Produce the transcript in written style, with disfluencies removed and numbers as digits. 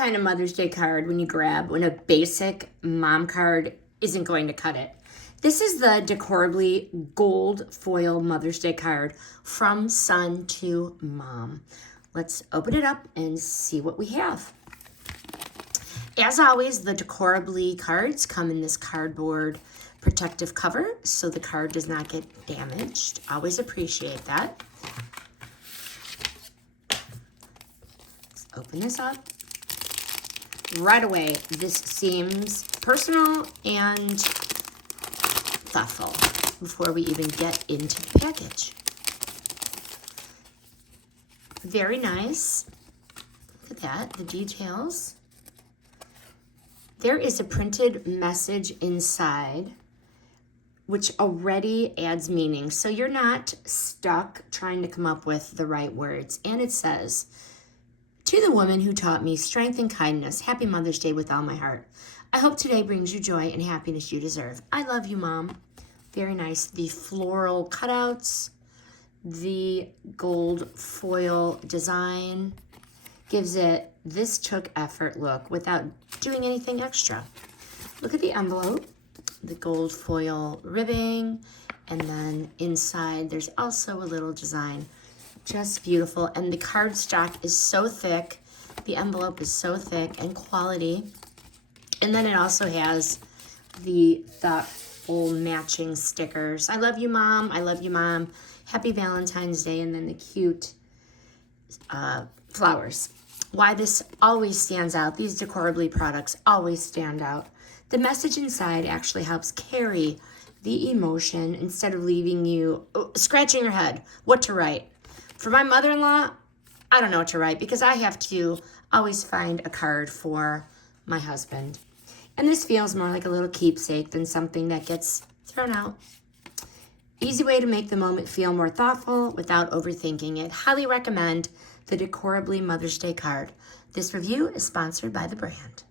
kind of Mother's Day card when you grab when a basic mom card isn't going to cut it. This is the Decorably gold foil Mother's Day card from son to mom. Let's open it up and see what we have. As always, the Decorably cards come in this cardboard protective cover so the card does not get damaged. Always appreciate that. Let's open this up. Right away, this seems personal and thoughtful before we even get into the package. Very nice. Look at that, the details. There is a printed message inside, which already adds meaning. So you're not stuck trying to come up with the right words. And it says, "To the woman who taught me strength and kindness, happy Mother's Day with all my heart. I hope today brings you joy and happiness you deserve. I love you, Mom." Very nice. The floral cutouts, the gold foil design gives it this took effort look without doing anything extra. Look at the envelope, the gold foil ribbing, and then inside there's also a little design. Just beautiful. And the cardstock is so thick. The envelope is so thick and quality. And then it also has the thoughtful matching stickers. I love you, Mom. I love you, Mom. Happy Valentine's Day. And then the cute flowers. Why this always stands out. These Decorably products always stand out. The message inside actually helps carry the emotion instead of leaving you scratching your head what to write. For my mother-in-law, I don't know what to write because I have to always find a card for my husband. And this feels more like a little keepsake than something that gets thrown out. Easy way to make the moment feel more thoughtful without overthinking it. Highly recommend the Decorably Mother's Day card. This review is sponsored by the brand.